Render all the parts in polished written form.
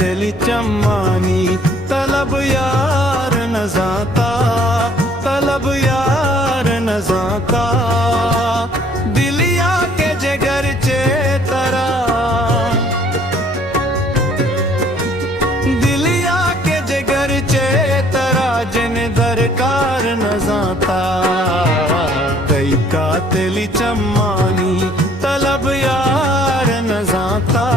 तेली चम्मानी तलब यार न जाता, तलब यार न जाता। दिलिया के जिगरचे तरा, दिलिया के जिगरचे तरा जिन दरकार न जाता। कई का तेली चम्मानी तलब यार न जाता।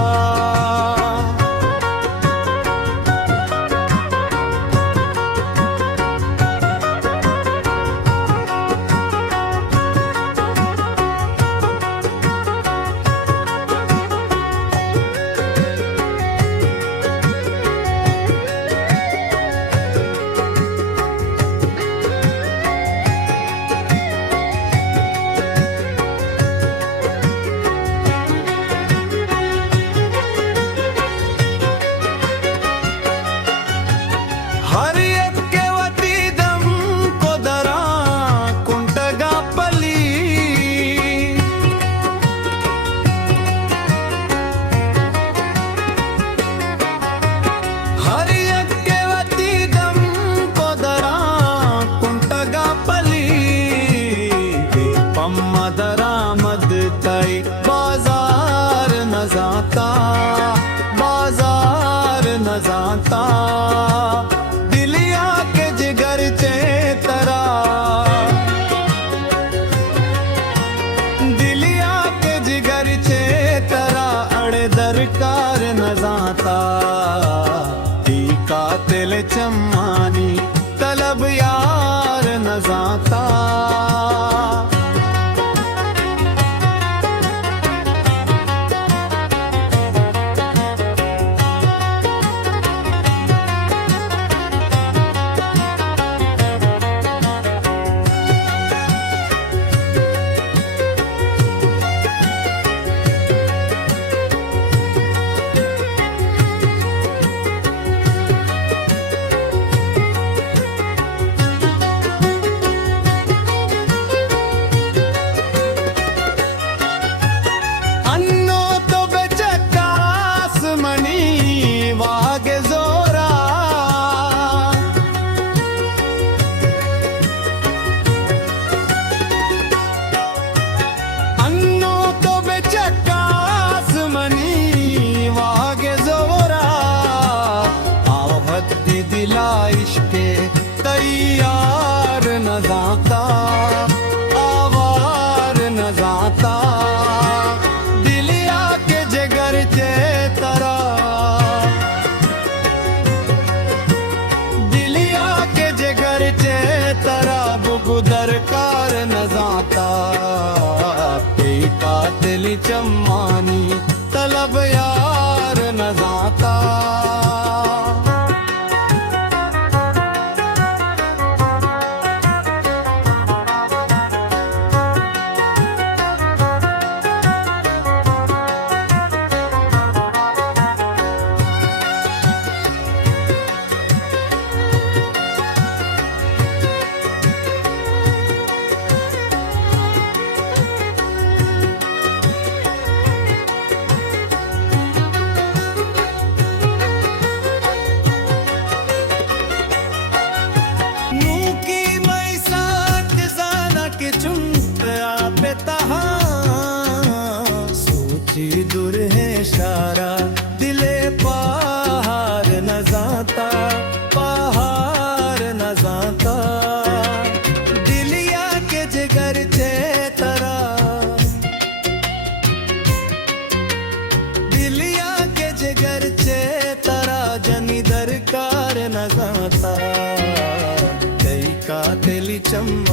हर एक के वती दम को दरा कुंटगा पली, हर एक के वती दम को दरा कुंटगा पली। पम्मा दरामद तई बाजार न जाता, बाजार न जाता। दिलिया के जिगरचे तरा, दिलिया के जिगरचे तरा अड़े दरकार न जाता। टीका तिल चम्मानी तलब यार न जाता। इश्के तैयार न जाता, आवार न जाता। दिलिया के जिगरचे तरा, दिलिया के जिगरचे तरा बुगु दरकार न जाता। टीका तिली चम्मानी तलब यार न जाता। दूर है सारा दिले पहाड़ न जाता, पहाड़ न जाता। दिलिया के जिगरचे तरा, दिलिया के जिगरचे तरा जनी दरकार न जाता। कई का तेली चम्मा